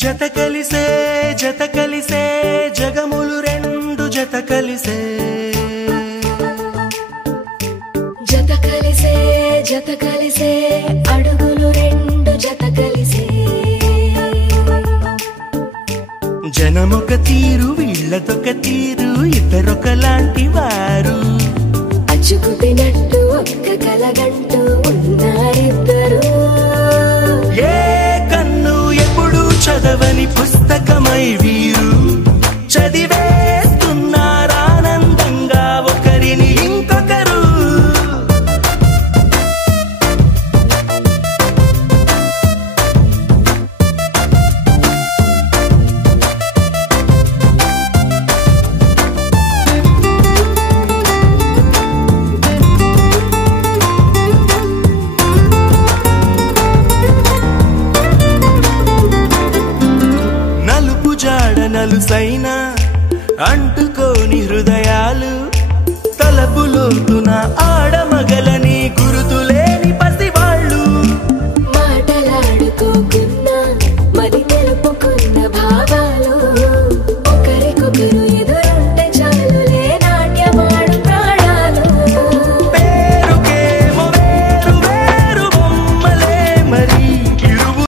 జత కలిసే జగములు రెండు జత కలిసే అడుగులు రెండు జత కలిసే జనమొక తీరు వీళ్ళదొక తీరు ఇద్దరొకలాంటి వారు అచ్చుకుతినట్టు ఒక్క కలగంటూ ఉన్నారిద్దరు ఏ కన్ను ఎప్పుడు చదవని పుస్తకమై వీరు చదివేస్తున్నారానందంగా ఒకరిని ఇంకొకరు నలుసైనా అంటుకోని హృదయాలు తలపులోతున ఆడమగలని గురుతులు